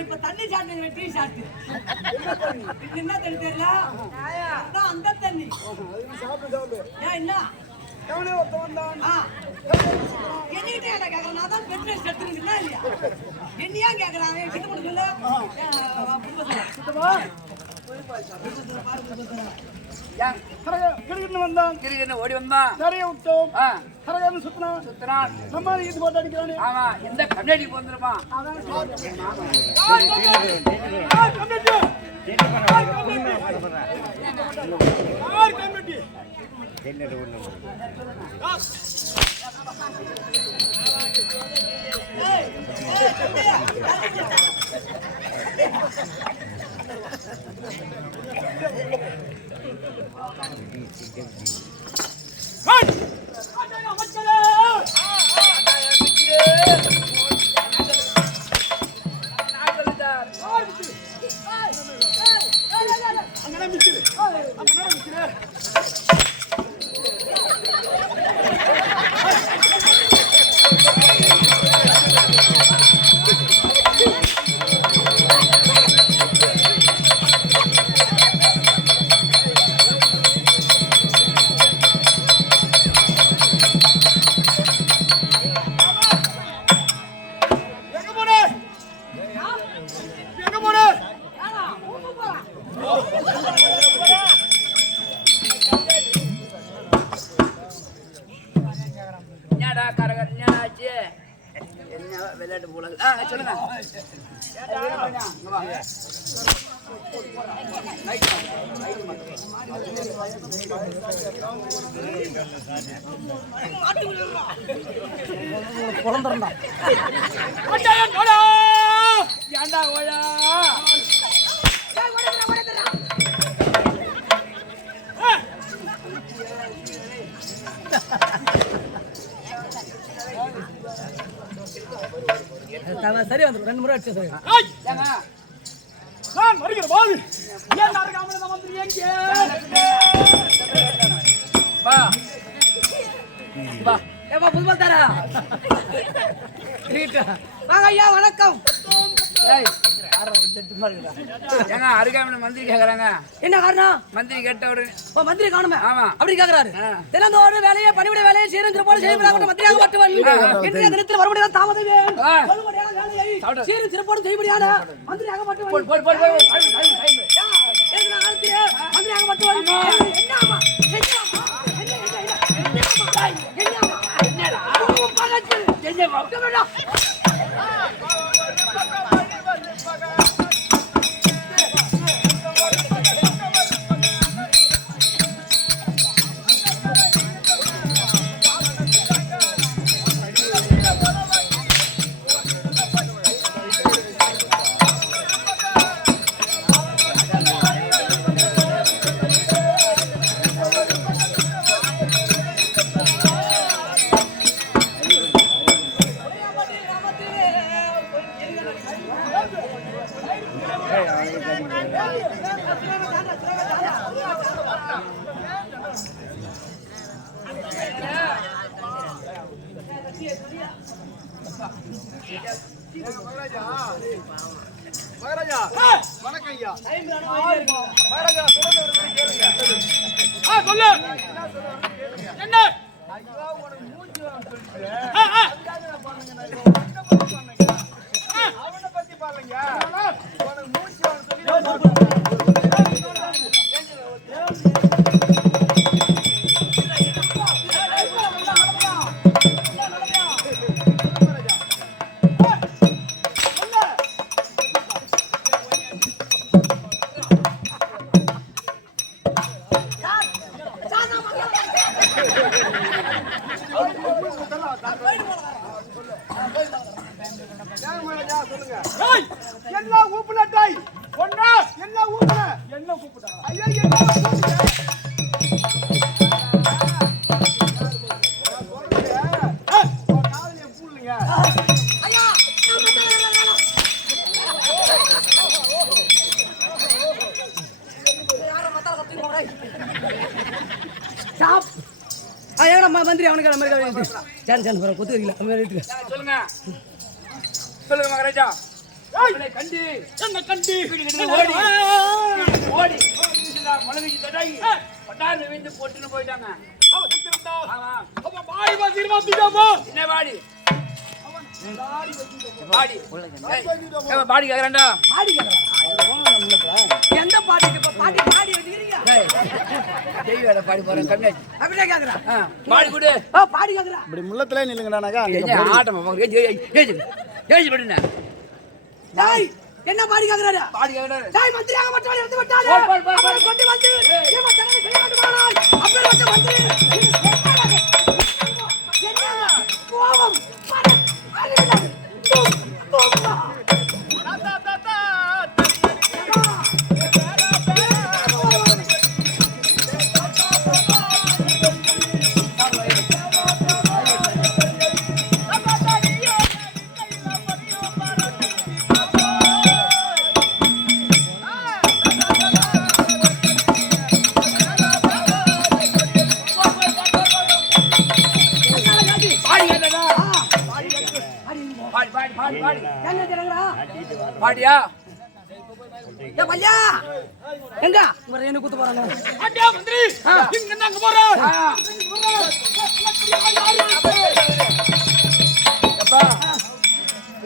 இப்ப தண்ணி சாப்பிட்டு டீ சாப்பிட்டு என்ன தண்ணி தெரியல அந்த தண்ணி ஏன் என்ன என்னகிட்ட என்ன கேக்குறேன் நான் தான் பெட்ரோல் செத்துருக்குன்னா இல்லையா என்னையா கேக்குறாங்க கிட்ட மட்டும் ஓடி வந்தான் நிறைய விட்டோம் சுத்தினான் நம்ம இது போட்டு அடிக்கிறானே ஆமா இந்த கண்ணாடி வந்துருமா விளையாட்டு போல சொல்லுங்க ஏண்டா ஓயா சரி வந்து 2 முறை அடிச்சு சரி நான் வருகிற போது ஏன் அருகாமல் நம்ம வந்து எங்கே வா வா ஏப்பா புதுமல் தாரா வாங்க ஐயா வணக்கம் ஏய் ஏங்க அருகாமல் மந்திரி கேக்குறாங்க என்ன காரணம் மந்திரி கேட்ட உடனே மந்திரி காணுமே ஆமா அப்படி கேக்குறாரு தினந்தோறும் வேலையை பணிவிட வேலையை சீரந்திர போல செய்யப்படாத மந்திரியாக மட்டும் இன்றைய தினத்தில் மறுபடியும் தாமதமே சொல்லுபடியான வேலையை சீரும் சிறப்போடு செய்யப்படியான மந்திரியாக மட்டும் மந்திரியாக மட்டும் என்னமா மகாராஜா வணக்கம் ஐயா மகாராஜா சொல்லு என்ன ஐயா உனக்கு மூஞ்சி அவனை பத்தி பாருங்க உனக்கு மூஞ்சி சொல்லி என்ன ஊப்புலட்டாய் ஒண்ணா என்ன ஊப்புல என்ன கூப்பிட்டா ஐயா என்ன நீங்க ஐயா ஸ்டாப் ஐயா மந்திரி அவனுக்கு அமெரிக்கா சான் சான் போற குத்து வைக்கல அமெரிக்கா சொல்லுங்க சொல்லுங்க மகராஜா கண்டி என்ன கண்டி ஓடி ஓடி மலவிக்கு தடாய் பட்டாரு வீந்து போட்டுன்னு போயிட்டாங்க என்ன பாடி பாடி பாடி கேக்குறான்டா பாடி எந்த பாட்டுக்கு இப்ப பாடி பாடி வச்சிருக்கீங்க தெய்வ பாடி போறேன் கண்ணே அப்படியே கேக்குறா பாடி கொடு பாடி கேக்குறா இப்படி முள்ளத்திலே நில்லுங்கடானாக்கா ஆட்டம் ஏஜ் படுன டேய் என்ன பாடி கேக்குறாரு பாடி கேக்குறாரு டேய் மந்திரியாக மட்டும் இருந்து விட்டாரு அவரை கொண்டு வந்து ஏமா தனக்கு செய்ய மாட்டானாய் அப்பேர் வந்து மந்திரி என்ன கோபம் பாடியா ஏ பையா எங்க இவர என்ன கூத்து போறாங்க அடே மந்திரி இங்க நாங்க போறோம் அப்பா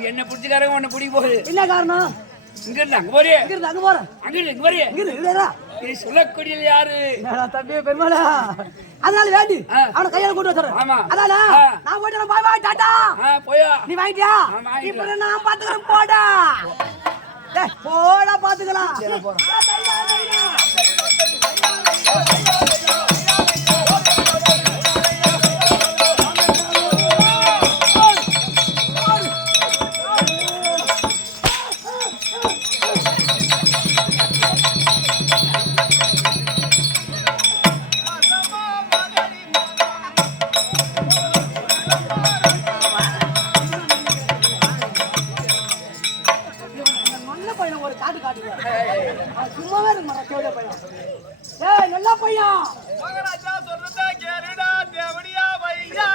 என்ன புடிச்சக்காரங்க உன்னை புடி போகுது என்ன காரணம் இங்க இருந்து அங்க போறியே இங்க இருந்து அங்க போறேன் அங்க இங்க போறியே இங்க இல்லடா நீ சொல்லக்கூடியது யாரு நான் தம்பி பெருமாளா அதனால வேண்டி அவன கையால கூட்டி வச்சறேன் ஆமா அதனால நான் போய்ட்டேன் பாய் பாய் டாடா போயா நீ வாங்கிட்டியா இப்போ நான் பாத்துக்கறேன் போடா டேய் போடா பாத்துக்கலாம் சும்மாவே இருக்கு மர பையன் ஏய் நல்ல பையன் மகாராஜா சொல்றத கேளுடா தேவடியா பையா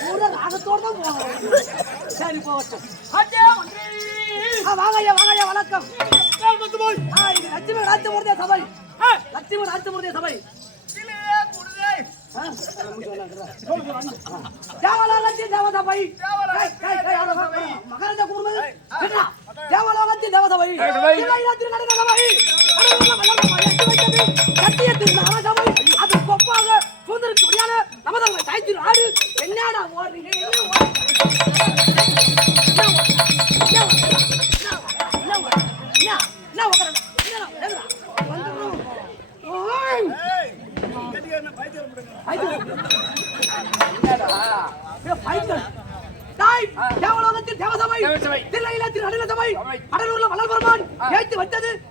பூரா ராகத்தோட தான் போவாங்க சரி போகட்டும் அடே மந்திரி வாங்கய்யா வணக்கம் இது லட்சுமி ராஜ்யமூர்த்திய சபை லட்சுமி ராஜ்யமூர்த்திய சபை தேவலோகத்தின் தேவசபை மகரந்த கூர்மது தேவலோகத்தின் தேவசபை நடன சபை சத்தியத்தின் சபை அது கொப்பாக சுதந்திரக்கு முடியாத நமது தாய்த்தின் ஆடு என்னடா ஓடுறீங்க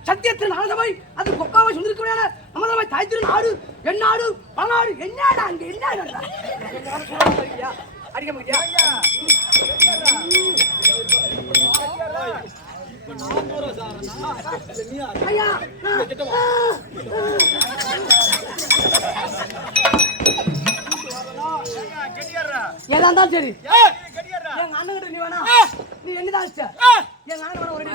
சத்தியத்தின் சபை அது கொக்காவை சுந்தரிக்க நமது தாய்த்தின் ஆடு என்னாடு பலநாடு என்னடா அங்க என்ன அடிக்க முடியா ஐயா ஏதா இருந்தாலும் சரி எங்க அண்ணன் கிட்ட நீ வேணா நீ என்னதான் எங்க அண்ணன் வேணா ஒரு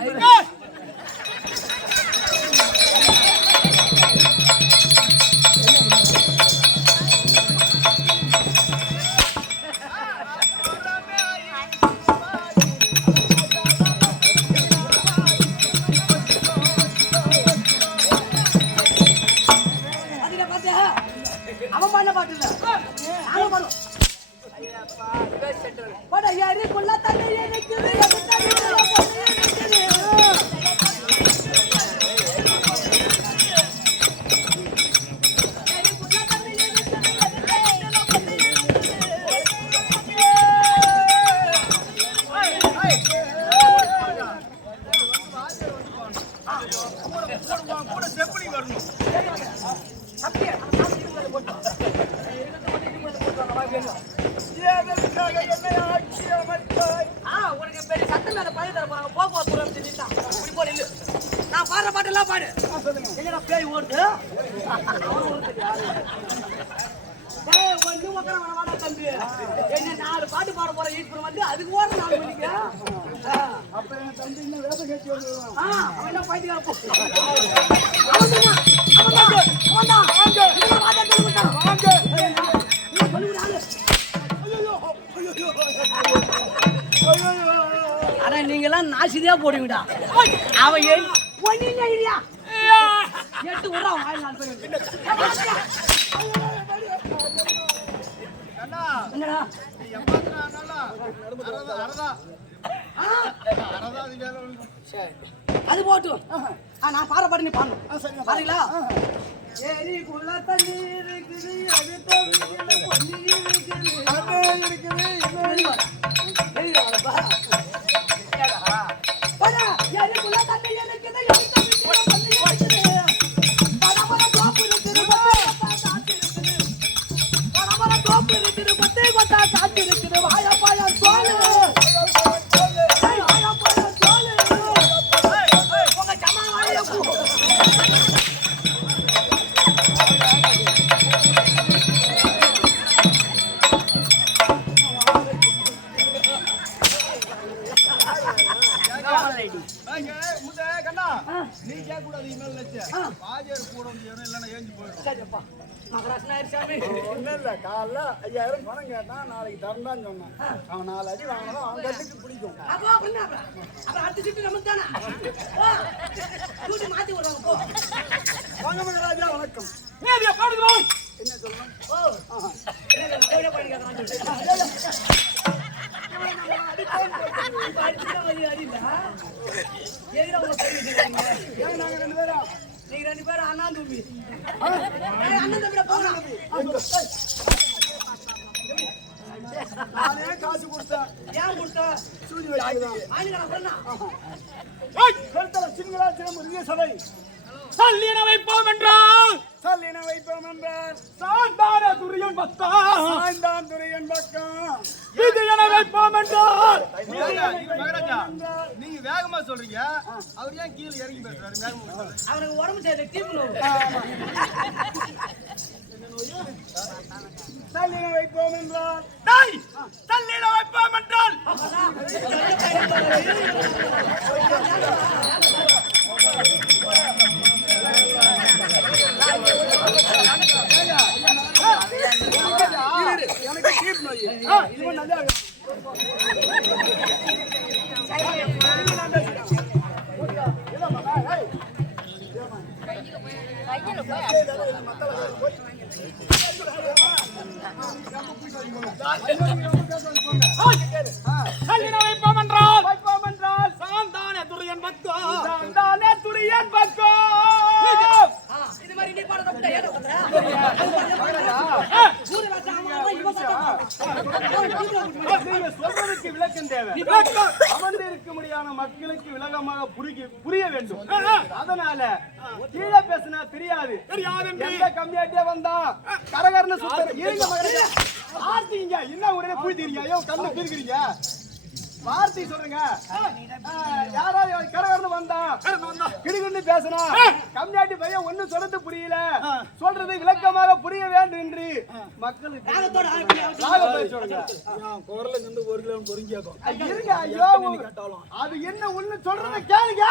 அவன் பாடின பாட்டு இல்ல நானும் பாடுவோம் பட யாரு கொல்ல தண்ணி நிக்குது கூட செப்படி வரணும் அப்படியே எதற்காக என்னை ஆட்சி அமைத்தாய்? உனக்கு பெரிய சட்டம் மேல பழைய தர போறாங்க போக்குவரத்து இப்படி போல இல்ல நான் பாடுற பாட்டெல்லாம் பாடு எங்கடா பேய் ஓடுது ஒண்ணு உட்கார வேணாடா தம்பி என்ன 4 பாட்டு பாட போற ஈஸ்வரன் வந்து அதுக்கு ஓடுற 4 மணிக்கு அப்ப என் தம்பி இன்னும் வேலை கட்டி வந்துருவான். அவன் என்ன பைத்தியக்கார போ ஆனா நீங்க எல்லாம் நாசிதியா போடுவீடா அவன் ஒண்ணு இல்லையா 8 ஊரா வாயில் நான் போய் அண்ணா, என்னடா நீ ஏமாத்துறானல்ல? அரதா அது வேலை ஒண்ணு. அது போட்டும் நான் பாட பாட்டு நீ பாடணும் பாருங்களா ஏரிக்குள்ள தண்ணி இருக்குது அது தவிர பொன்னி இருக்குது அது இருக்குது, ஏரிக்குள்ள தண்ணி இருக்குது அது தவிர பொன்னி இருக்குது பரபர தோப்பு இருக்குது பரபர தோப்பு இருக்குது கொத்தே கொத்தா காத்து இருக்குது வாயா பாயா சோழு வாயா பாயா சோழு உங்க ஜமா வாயா பூ வாங்க, முட்டை, கண்ணா. நீ கேட்கக்கூடாது இனிமேல் லட்ச. வாத்தியார் கூட வந்து ஏறும், இல்லைன்னா ஏஞ்சி போயிடும். சரிப்பா மகராசனா இருச்சாமி ஒண்ணும் இல்ல, காலைல 5000 பணம் கேட்டான், நாளைக்கு தரந்தான்னு சொன்னான். அவன் 4 அடி வாங்கினாலும் அவன் கட்டுக்கு பிடிக்கும். அப்போ அப்புறம் அடுத்த சீட்டு நமக்கு தானே மாத்தி விடுறாங்க போ வாங்க மகராஜா, வணக்கம். என்ன சொல்லணும்? ஏன் நாங்க 2 பேரும் நீங்க 2 பேரும் அண்ணன் தம்பி அண்ணன் தம்பியில போகலாம் நானே காசு கொடுத்தேன். ஏன் கொடுத்தா சூடி வச்சுதான். சிங்கராஜனம் உரிய சபை சல்லின வைப்போம் என்றால் சல்லின வைப்போம் என்றால் சாந்தான துரியன் பத்தா சாய்ந்தான் துறையன் பக்கம் இது என வைப்போம் என்றால் மகராஜா, நீங்க வேகமா சொல்றீங்க, அவர் ஏன் கீழே இறங்கி பேசுறாரு? வேகமா சொல்றீங்க. அவனுக்கு உடம்பு செய்யல டீம் சல்லின வைப்போம் என்றால் சல்லின வைப்போம் என்றால் எனக்கு கீப் நோய். இவன் நல்லா சல்லின வைப்போம் என்றால் சாந்தான துரியன் பத்தா சாந்தான துரியன் பத்தா இது மாதிரி நீ பாட தப்பு ஏடா நீங்க சொல்றதுக்கு விளக்கம் தேவை. அமர்ந்து இருக்க முடியாத மக்களுக்கு விளக்கமாக புரிய வேண்டும். அதனால கீழே பேசினா தெரியாது. எந்த கம்மியாட்டியா வந்தா கரகரன்னு சுத்தற இருங்க மகனே. வார்த்தைங்க என்ன ஒரே புடிக்கிறீங்க? ஐயோ கண்ணு கிறுக்கிறீங்க. வார்த்தை சொல்றீங்க. யாராவது கரகரன்னு வந்தா கிடுகுன்னு பேசினா கம்மியாட்டி பையன் ஒண்ணு சொல்றது புரியல, சொல்றது விளக்கமாக புரிய வேண்டும் என்று மக்களுக்கு இருங்க. ஐயோ அது என்ன ஒண்ணு சொல்றத கேளுங்க.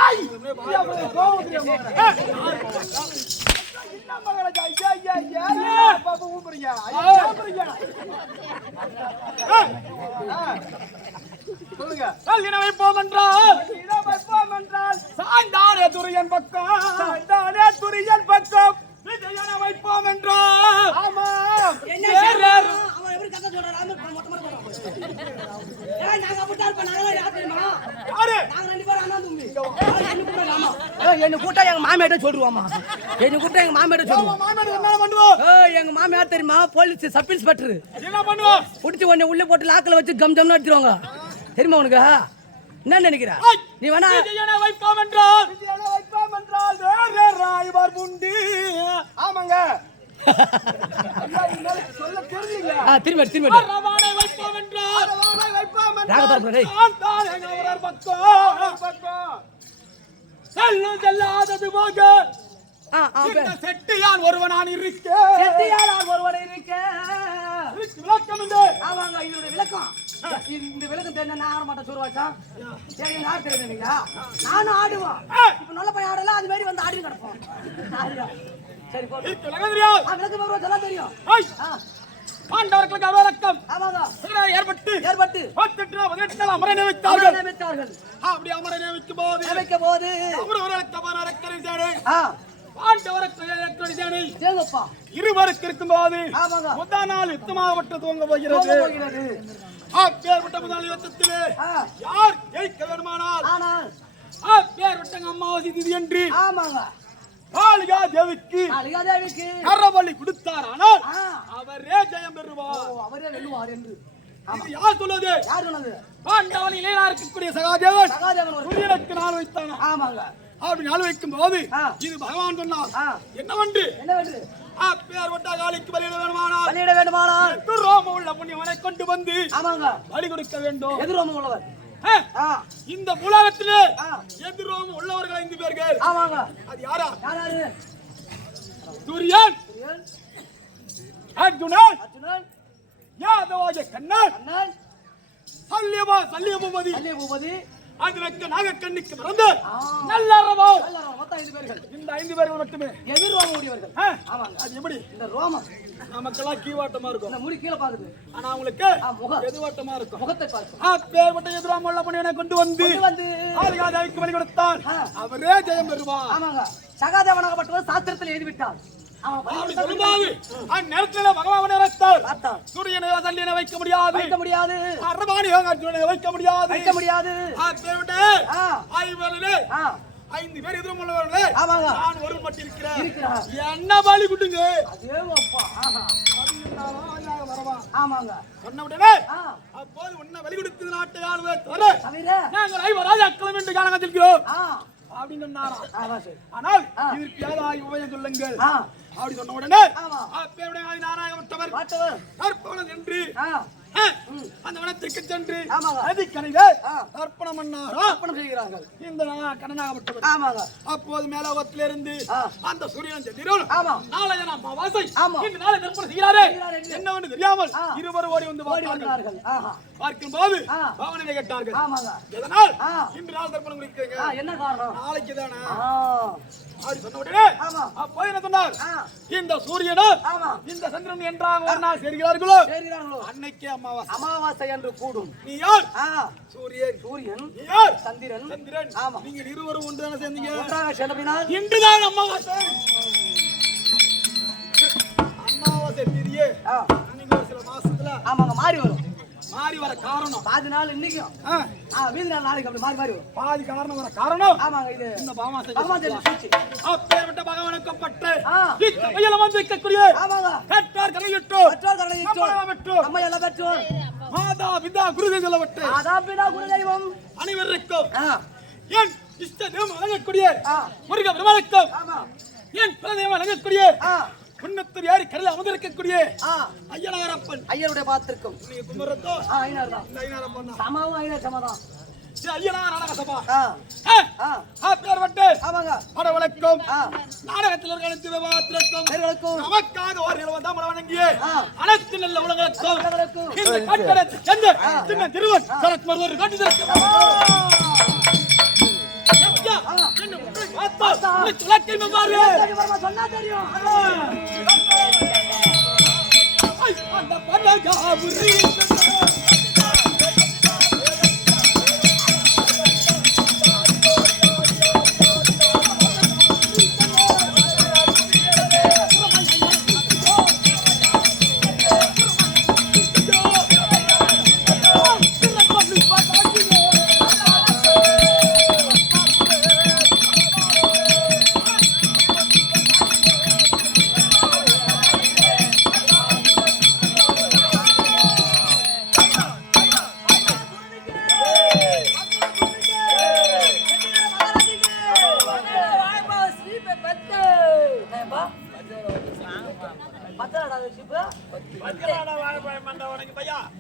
என்ன மகராஜா? ஐயா ஐயா ஐயா பாப்பா ஊம்புறீங்க. ஐயா ஊம்புறீங்க. சொல்லுங்க. சல்லின வைப்போம் என்றால் சாய்ந்தானே துரியன் பக்கம் சாந்தான துரியன் பத்தம் இது என வைப்போம் என்றால் ஆமா. அவன் எப்படி கதை சொல்றான் மொத்த மொத்த நாங்க அப்படித்தான் இருப்போம். நாங்களாம் யார் தெரியுமா? நாங்க 2 பேரும் அண்ணா தம்பி. என்ன கூட்டா எங்க மாமியாட்ட சொல்லுவாமா? என்ன கூட்டா எங்க மாமியாட்ட சொல்லுவோம். மாமன் என்ன பண்ணுவோம்? எங்க மாமியார் தெரியுமா? Police sub inspector. என்ன பண்ணுவோம்? புடிச்சு உடனே உள்ள போட்டு லாக்கில் வச்சு கம் ஜம்னு அடிச்சிருவாங்க. தெரியுமா உனக்கு? என்ன நினைக்கிற நீ? வேணா இது என வைப்போம் என்றால் வைப்போம் என்றால் வேற ராய்வார் முண்டி. ஆமாங்க, சொல்ல தெரியல. திரும்பி திரும்பி அரவானை வைப்போம் என்றால் ராகதோட டேய் சாந்தானே கவரர் பக்கம் செல்லும் செல்லாதது போக இந்த செட்டியான் ஒருவனான் இருக்கேன். செட்டியார் ஒருவரை இருக்க விளக்கம் உண்டு. ஆமாங்க இதோட விளக்கம். இந்த விளக்கம் தெரிஞ்ச நான் ஆட மாட்டேன் சுருவாச்சா. சரி நான் ஆட தெரியுங்களா? நானும் ஆடுவோம். இப்ப நல்ல பையன் ஆடல அது மாதிரி வந்து ஆடி கிடப்போம். சரி போ. விளக்கம் தெரியும். விளக்கம் வருவா எல்லாம் தெரியும். பாண்டவர்களுக்கு அவரக்கம் ஆமாங்க ஏற்பட்டு 18 அமரனை வைத்தார்கள். அப்படி அமரனை வைக்கும் போது அவரவர்களுக்கு சேனை பாண்டவருக்கு சேனை இருவருக்கு இருக்கும்போது முதல் நாள் யுத்தமாவட்ட துவங்க போகிறது. அப்பேற்பட்ட முதல் யுத்தத்திலே யார் ஜெயிக்க வேண்டுமானால் அப்பேற்பட்ட அம்மாவாசி திதி என்று காளிகா தேவிக்கு கரபலி கொடுத்தாரானால் அவரே ஜெயம் பெறுவார். அவரே வெல்லுவார் என்று யார் சொல்லுவது? பாண்டவன் இளையனா இருக்கக்கூடிய சகாதேவன் சூரியனுக்கு நாள் வைத்தான. ஆமாங்க அப்படி நாள் வைக்கும் போது இது பகவான் சொன்னார் என்னவென்று அப்பேற்பட்ட காளிக்கு பலியிட வேண்டுமானால் எதிரோமம் உள்ள புண்ணியவனை கொண்டு வந்து பலி கொடுக்க வேண்டும். எதிரோமம் உள்ளவர் இந்த உலகத்திலே எதிரோமம் உள்ளவர்கள் 5 பேர்கள். ஆமாங்க அது யாரா? சூரியன் அர்ஜுனன் யாதவாஜ கண்ணன் சல்லியபூபதி அதற்கு நாகக்கண்ணிக்கு பிறந்த நல்லறவோ மொத்தம் 5 பேர்கள். இந்த 5 பேர்கள் மட்டுமே எதிரோமம் உடையவர்கள். ஆமாங்க அது எப்படி? இந்த ரோமம் நமக்கெல்லாம் கீவாட்டமா இருக்கும். இந்த முடி கீழே பாக்குது. ஆனா உங்களுக்கு முகம் எதுவாட்டமா இருக்கும். முகத்தை பார்க்கும். அப்பேற்பட்ட எதிரோமம் உள்ள புண்ணியனை கொண்டு வந்து ஆதிகாதேவிக்கு பலி கொடுத்தால் அவரே ஜெயம் பெறுவார். ஆமாங்க சகாதேவனாகப்பட்டவர் சாஸ்திரத்தில் எழுதி விட்டார். நேரத்தில் பகவான் இறத்தார். சூரியனை சல்லியனை வைக்க முடியாது. அரபாணி அர்ஜுனனை வைக்க முடியாது. 5 பேர் எதிரும் உள்ளவர்களே நான் ஒரு மட்டும் இருக்கிறேன். என்ன பலி கொடுங்க. ஆமாங்க சொன்ன உடனே அப்போது உன்னை பலி கொடுத்து நாட்டை ஆளுவே தவிர நாங்கள் 5 ராஜாக்களும் என்று காணகத்திருக்கிறோம் அப்படின்னு சொன்னாராம். ஆனால் இதற்கு ஏதாவது உபயம் சொல்லுங்கள் அப்படி சொன்ன உடனே நாராயணவர் அர்ப்பணம் என்று அந்த வனத்திற்கு சென்று நதிக்கரையிலே அர்ப்பணம் செய்கிறார்கள். இந்த கண்ணனாகப்பட்டவர் அப்போது மேலோகத்திலிருந்து அந்த சூரியன் சந்திரன் நாளைய அமாவாசை இன்று நாளை தர்ப்பணம் செய்கிறாரே என்னவென்று தெரியாமல் இருவரும் ஓடி வந்து பார்க்கும் போது பவனனை கேட்டார்கள். எதனால் இன்று நாள் தர்ப்பணம் முடிக்கிறீங்க? என்ன காரணம்? நாளைக்கு தானே அப்படி சொன்ன உடனே அப்போ என்ன சொன்னார்? இந்த சூரியனும் இந்த சந்திரன் என்றாக ஒரு நாள் சேர்கிறார்களோ அன்னைக்கே அமாவாசை என்று கூடும். நீ யார்? சூரியன் நீ யார்? சந்திரன். நீங்கள் இருவரும் ஒன்றாக சேர்ந்தீங்க. ஒன்றாக சேர்ந்தபினால் இன்றுதான் அமாவாசை. அமாவாசை திதியே நீங்க சில மாசத்துல ஆமாங்க மாறி வரும். மாறி வர காரணம் பாதி நாள் இன்னைக்கும் மீதி நாள் நாளைக்கு அப்படி மாறி மாறி வரும். பாதி காரணம் வர காரணம் ஆமாங்க இது இந்த அமாவாசை சூழ்ச்சி. அப்பேற்பட்ட பகவானுக்கப்பட்ட இத்தகையில வந்து வைக்கக்கூடிய ஆமாங்க கட்டார் கரையிட்டோ அம்மையெல்லாம் பெற்றோர் மாதா பிதா குருதெய்வம் அனைவருக்கும் என் இஷ்ட தெய்வம் வழங்கக்கூடிய முருக பெருமாளுக்கும் என் குலதெய்வம் வழங்கக்கூடிய புண்ணத்தூர் யாரி கடலில் அமர்ந்திருக்கக்கூடிய ஐயனாரப்பன் ஐயருடைய பாத்திருக்கும். நீங்க குமரத்தோ ஐயனார் தான். ஐயனாரப்பன் சமாவும் ஐயனார் சமாதான். ஐயனார் நாடக சபா அப்பேற்பட்டு ஆமாங்க படவளக்கும் நாடகத்தில் ஒரு அனைத்து விவாதத்திற்கும் நமக்காக ஒரு நிலவதான் வழங்கிய அனைத்து நல்ல உலகங்களுக்கும் இந்த கட்டடத்தை சென்று சின்ன திருவன் சரத்மர் ஒரு காட்டுதற்கு சொன்னா தெரியும்.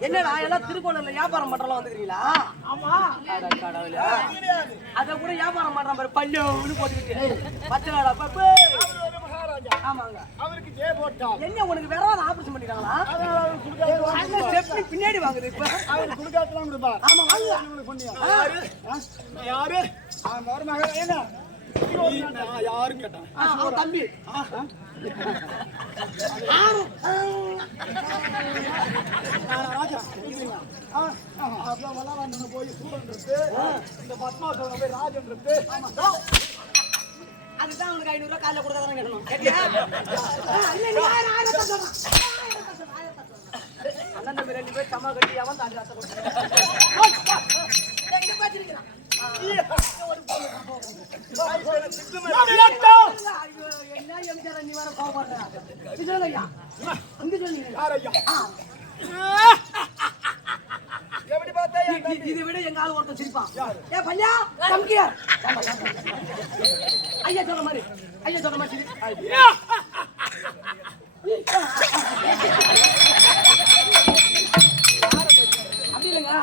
என்னடா எல்லாம் திருக்கோணத்துல வியாபாரம் பண்றலாம் வந்துக்கிறீங்களா? ஆமா அட கடவுளே. அத கூட வியாபாரம் பண்ற மாதிரி பல்லுன்னு போட்டுக்கிட்டு பச்சைடா பாப்பு. ஆமாங்க. அவருக்கு ஜெய போட்டால் என்ன உனக்கு வேற ஆபரேஷன் பண்ணிட்டாங்களா? செப்டி பின்னாடி வாங்குது இப்ப. அவர் குடுக்காதலாம் கொடுப்பார். ஆமா வாங்க. உங்களுக்கு சொன்னியா? யாரு? மருமக என்ன? யாரும் கேட்டான். அவன் தம்பி. ராஜா அவ்வளவு போய் சூழன்றது இந்த பத்மாசோட போய் ராஜன்றது. அதுதான் உனக்கு 500 ரூபாய் காலைல கொடுக்காதான் கேட்கணும். கேட்டியா? அண்ணன் தம்பி 2 பேர் சமா கட்டி அவன் தாண்டி ரத்த கொடுத்தான். எங்க பாத்திருக்கிறான்? என்ன எம்ஜிஆர் நீ வர கோவப்படுற? இது சொல்லுங்க. இங்க சொல்லுங்க. எப்படி பார்த்தா இதை விட எங்க ஆள் ஒருத்தன் சிரிப்பான். ஏ பையா கம்கியா ஐயா சொல்ற மாதிரி சிரி. அப்படி இல்லைங்க.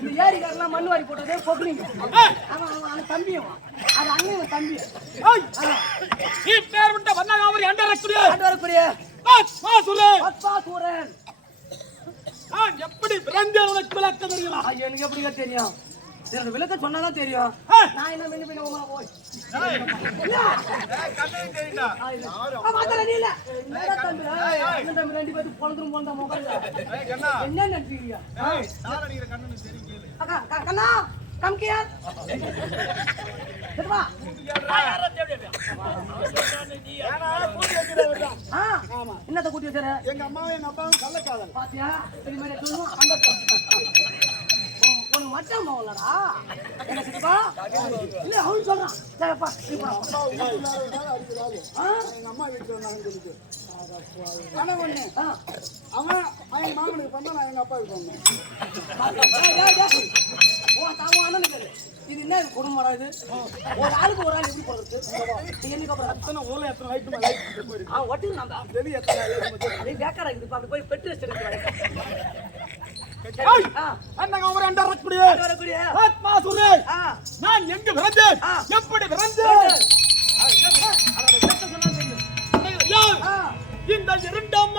இந்த ஏரிக்காரெல்லாம் மண்ணு வாரி போட்டதே பொக்குனீங்க. அவன் தம்பியும் அது அண்ணன் தம்பி. எப்படி பிறந்தேன் உனக்கு விளக்க தெரியுமா? எனக்கு எப்படிங்க தெரியும்? எனக்கு விளக்க சொன்னாதான் தெரியும். நான் என்ன வெளியே போய் போய் என்ன நினைக்கிறீங்க? என்னத்த கூட்டி வச்சாரு? எங்க அம்மாவும் எங்க அப்பாவும் கள்ளக்காதல். பாத்தியா? இது மாதிரி சொல்லுவோம். அந்த உனக்கு மச்சான் போகலடா. என்ன சித்தப்பா? இல்ல அவன் சொல்றான். சரிப்பா எங்க அம்மா வீட்டுல வந்தாங்கன்னு சொல்லிட்டு ஆனா ஒண்ணு அவன் அவன் மாமனுக்கு பண்ணா நான் எங்க அப்பாவுக்கு பண்ணேன். இது என்ன குடும்பம்? இது ஒரு ஆளுக்கு ஒரு ஆள் எப்படி போறது? என்னைக்கு அப்புறம் எத்தனை ஊர்ல எத்தனை லைட்டு லைட் போயிருக்கு. ஒட்டு நான் வெளியே எத்தனை லைட் அதே பேக்கரா இருக்குது. அப்படி போய் பெட்ரோல் எடுத்து நான் எங்கு பிறந்தேன்? எப்படி பிறந்தேன்? இந்த இரண்டாம்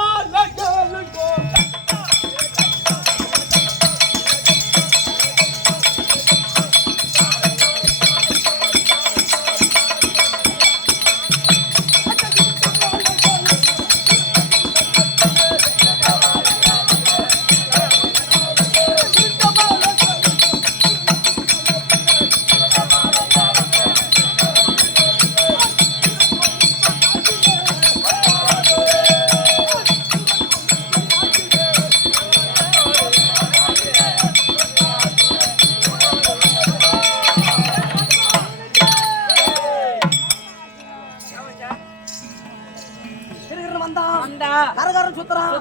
கரகாரன் சுத்துறான்.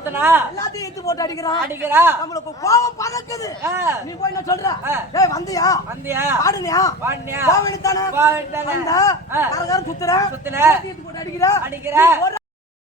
எல்லாத்தையும் எடுத்து போட்டு அடிக்கிறான். நம்மளுக்கு கோவம் பறக்குது. நீ போய் என்ன சொல்ற? ஏய் வந்தியா பாடுனியா கோவம் எடுத்தானே கரகாரன் சுத்துறான். எடுத்து போட்டு அடிக்கிறா.